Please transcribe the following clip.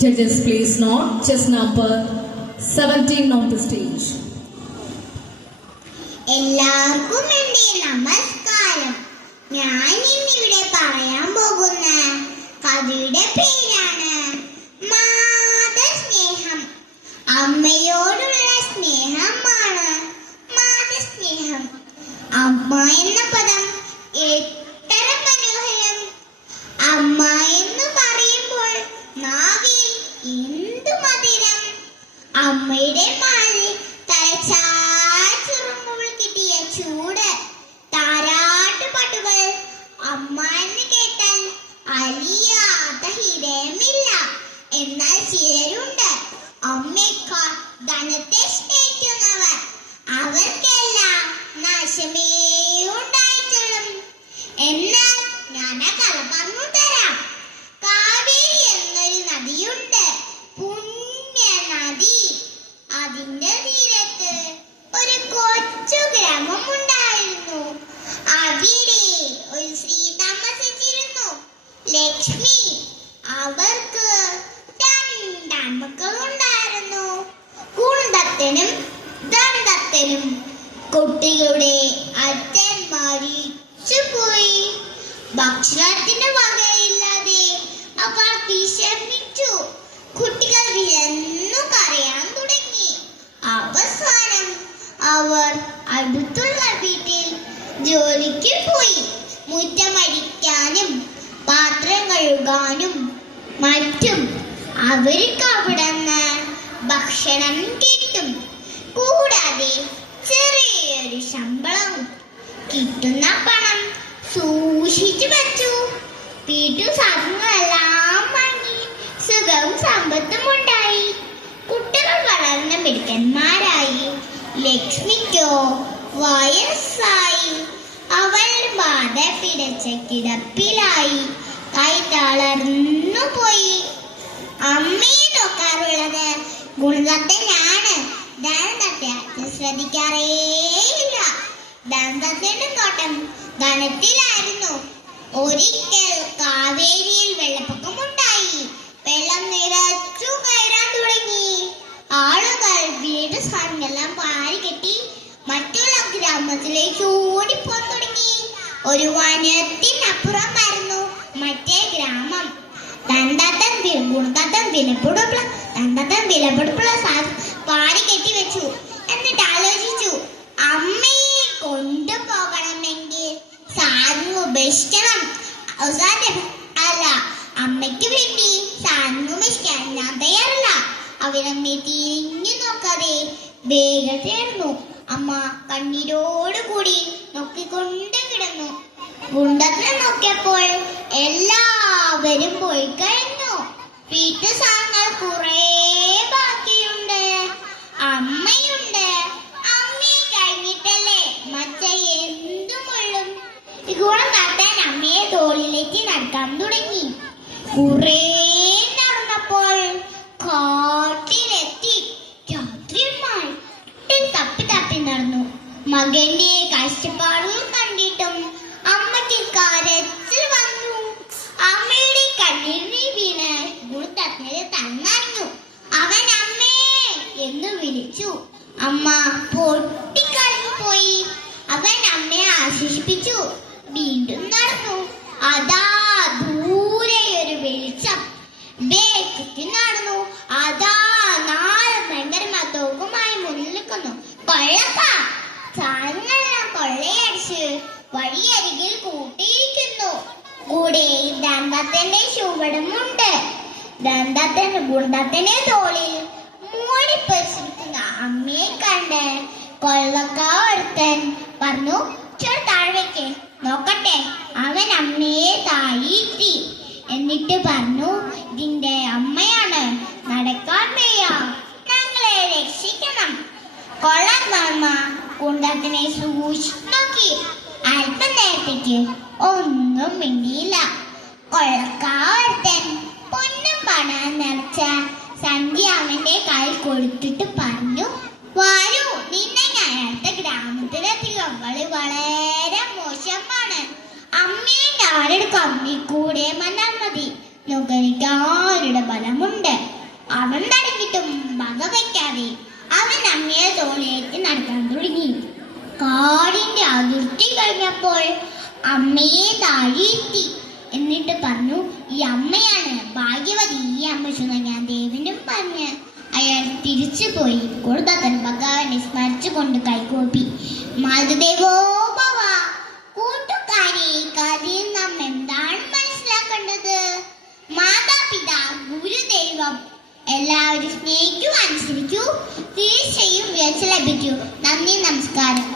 Judges, please note chess number 17 on the stage. എല്ലാവർക്കും എൻ്റെ നമസ്കാരം. ഞാൻ ഇന്നിവിടെ പറയാൻ പോകുന്ന കവിയുടെ പേരാണ് മാതൃസ്നേഹം. അമ്മയോടുള്ള സ്നേഹമാണ് മാതൃസ്നേഹം. അമ്മ എന്ന പദം എത്ര മനോഹരം. അമ്മ എന്ന് പറയുമ്പോൾ നാവിൽ എന്തു മധുരം. അമ്മയുടെ മാറിൽ തലച്ചാച്ചുറുമ്പോൾ കിട്ടിയ ചൂട് താരാട്ടുപാട്ടുകൾ. അമ്മ എന്ന് കേട്ടാൽ അലിയാത്ത ഹൃദയമില്ല. എന്നാൽ ചിലരുണ്ട് അമ്മയേക്കാൾ ധനത്തെ സ്നേഹിക്കുന്നവർ. അവർക്കെല്ലാം നാശമേ ഉണ്ടായിട്ടുള്ളൂ. എന്നാൽ ഞാൻ ആ കഥ പറഞ്ഞു തരാം. കാവേരി എന്നൊരു നദിയുണ്ട്, പുണ്യ നദി. അതിന്റെ തീരത്ത് ഒരു കൊച്ചു ഗ്രാമം ഉണ്ടായിരുന്നു. അവിടെ ഒരു സ്ത്രീ താമസിച്ചിരുന്നു, ലക്ഷ്മി. അവർക്ക് രണ്ടാൺമക്കളുണ്ടായിരുന്നു, കുണ്ടത്തനും ദന്തത്തനും. കുട്ടികളുടെ അച്ഛൻ മരിച്ചുപോയി. ഭക്ഷണത്തിന് വകയില്ലാതെ അവർ വിഷമിച്ചു. കുട്ടികൾ വിളന്നു കരയാൻ തുടങ്ങി. അവസാനം അവർ അടുത്തുള്ള വീട്ടിൽ ജോലിക്ക് പോയി. മുറ്റമടിക്കാനും പാത്രം കഴുകാനും മറ്റും അവർക്ക് അവിടെ നിന്ന് ഭക്ഷണം കിട്ടും. കൂടാതെ ചെറിയൊരു ശമ്പളം. കിട്ടുന്ന പണം സൂക്ഷിച്ചു വെച്ചു. വീട്ടു സാധനങ്ങളെല്ലാം വാങ്ങി സുഖവും സമ്പത്തും ഉണ്ടായി. കുട്ടികൾ വളർന്ന മിടുക്കന്മാരായി. ലക്ഷ്മിക്കോ വയസ്സായി. അവൾ ബാധ പിടച്ച കിടപ്പിലായി. കൈ തളർന്നു പോയി. അമ്മയെ നോക്കാറുള്ളത് ഗുണദത്തനാണ്. ദന്തത്തെ ശ്രദ്ധിക്കാറേയില്ല. ദന്തത്തിന്റെ നോട്ടം ധനത്തിലായിരുന്നു. ഒരിക്കൽ കാവേരിയിൽ വെള്ളപ്പൊക്കമുണ്ടായി. വെള്ളം നിറച്ചു കയറാൻ തുടങ്ങി. ആളുകൾ വീട് സാധനങ്ങളെല്ലാം പാരികെട്ടി മറ്റുള്ള ഗ്രാമത്തിലേക്ക് ഓടിപ്പോൻ തുടങ്ങി. ഒരു വനത്തിനപ്പുറമായിരുന്നു മറ്റേ ഗ്രാമം. ദന്തത്തൻ വിലപിടിപ്പുള്ള പാരി കെട്ടി വെച്ചു. എന്നിട്ട് ആലോചിച്ചു, അമ്മയെ കൊണ്ടുപോകണമെങ്കിൽ സാധനം ഉപേക്ഷിക്കണം. അല്ല, അമ്മയ്ക്ക് വേണ്ടി സാധനം ഉപേക്ഷിക്കാൻ ഞാൻ തയ്യാറല്ല. അവരമ്മയെ തിരിഞ്ഞു നോക്കാതെ വേഗത്തിലായിരുന്നു. അമ്മ കണ്ണീരോടുകൂടി നോക്കിക്കൊണ്ട് കിടന്നു. ഗുണ്ടത്തിനെ നോക്കിയപ്പോൾ എല്ലാവരും പോയി കഴിഞ്ഞു. വീട്ടു സാധനങ്ങൾ കുറെ ബാക്കിയുണ്ട്. അമ്മയുണ്ട്. അമ്മയെ കഴിഞ്ഞിട്ടല്ലേ മറ്റേ എന്തുമുള്ളും. ഗുണം കാട്ടാൻ അമ്മയെ തോളിലേക്ക് നടക്കാൻ തുടങ്ങി. കുറെ നടന്നപ്പോൾ കാട്ടിലെത്തി. രാത്രിയുമായി തപ്പി നടന്നു. മകന്റെ കഷ്ടപ്പാടുകൾ കണ്ടിട്ടും അമ്മയ്ക്ക് കരച്ചിൽ വന്നു. അമ്മയുടെ കണ്ണീരിൽ വീണ് ഗുണത്തത്തിന് തന്നറിഞ്ഞു. അവൻ അമ്മേ എന്ന് വിളിച്ചു. അമ്മ പൊട്ടിക്കരഞ്ഞു പോയി. അവൻ അമ്മയെ ആശ്വസിപ്പിച്ചു. വീണ്ടും നടന്നു. അതാ ദൂരെ ഒരു വെളിച്ചം. വേഗത്തിൽ നടന്നു. അതാ 4 ഭയങ്കരമായ തോക്കുമായി മുന്നിൽ നിൽക്കുന്നു. സാധനങ്ങളെല്ലാം കൊള്ളയടിച്ച് വഴിയരികിൽ കൂട്ടിയിരിക്കുന്നു. കൂടെ ദന്തത്തിന്റെ ശുവടമുണ്ട്. ഗുണ്ടത്തിന്റെ തോളിൽ മൂടിപ്പിടിച്ചിരിക്കുന്ന അമ്മയെ കണ്ട് കൊള്ളക്കാരൻ പറഞ്ഞു, താഴേക്ക് നോക്കട്ടെ. അവൻ അമ്മയെ താഴ്ത്തി. എന്നിട്ട് പറഞ്ഞു, ഇതിന്റെ അമ്മയാണ്, നടക്കാൻ വയ്യ, ഞങ്ങളെ രക്ഷിക്കണം. കൊള്ളാമ്മ കുണ്ടത്തിനെ സൂക്ഷിച്ചു നോക്കി. അല്പനേരത്തേക്ക് ഒന്നും മിണ്ടിയില്ല. കൊള്ളക്കാരൻ പൊന്നും പണം നിറച്ച സന്ധ്യ അവന്റെ കയ്യിൽ കൊടുത്തിട്ട് പറഞ്ഞു, വരൂ, നിന്നെ ഞാൻ അടുത്ത ഗ്രാമത്തിലെത്തിക്കും. അവള് വളരെ മോശമാണ്. അമ്മയെ താനെടുക്കാം, നീ കൂടെ വന്നാൽ മതി. നുകരിക്കാരുടെ ബലമുണ്ട്. അവൻ തടഞ്ഞിട്ടും വക വയ്ക്കാതെ അവൻ അങ്ങേ തോളിലേക്ക് നടക്കാൻ തുടങ്ങി. കാടിന്റെ അതിർത്തി കഴിഞ്ഞപ്പോൾ അമ്മയെ താഴെത്തി. എന്നിട്ട് പറഞ്ഞു, ഈ അമ്മയാണ് ഭാഗ്യവതി. ഈ അമ്മ ഞാൻ ദേവനും പറഞ്ഞ് അയാൾ തിരിച്ചു പോയി. കൊടുത്തൻ ഭഗവാനെ സ്മരിച്ചുകൊണ്ട് കൈകൂപ്പി. മാതൃദേവോ ഭവ. കൂട്ടുകാരെ, കഥയിൽ നാം എന്താണ് മനസ്സിലാക്കേണ്ടത്? മാതാപിതാ, ഗുരുദൈവം എല്ലാവരും സ്നേഹിക്കൂ, അനുസരിക്കൂ, തീർച്ചയായും ഉയർച്ച ലഭിക്കൂ. നന്ദി, നമസ്കാരം.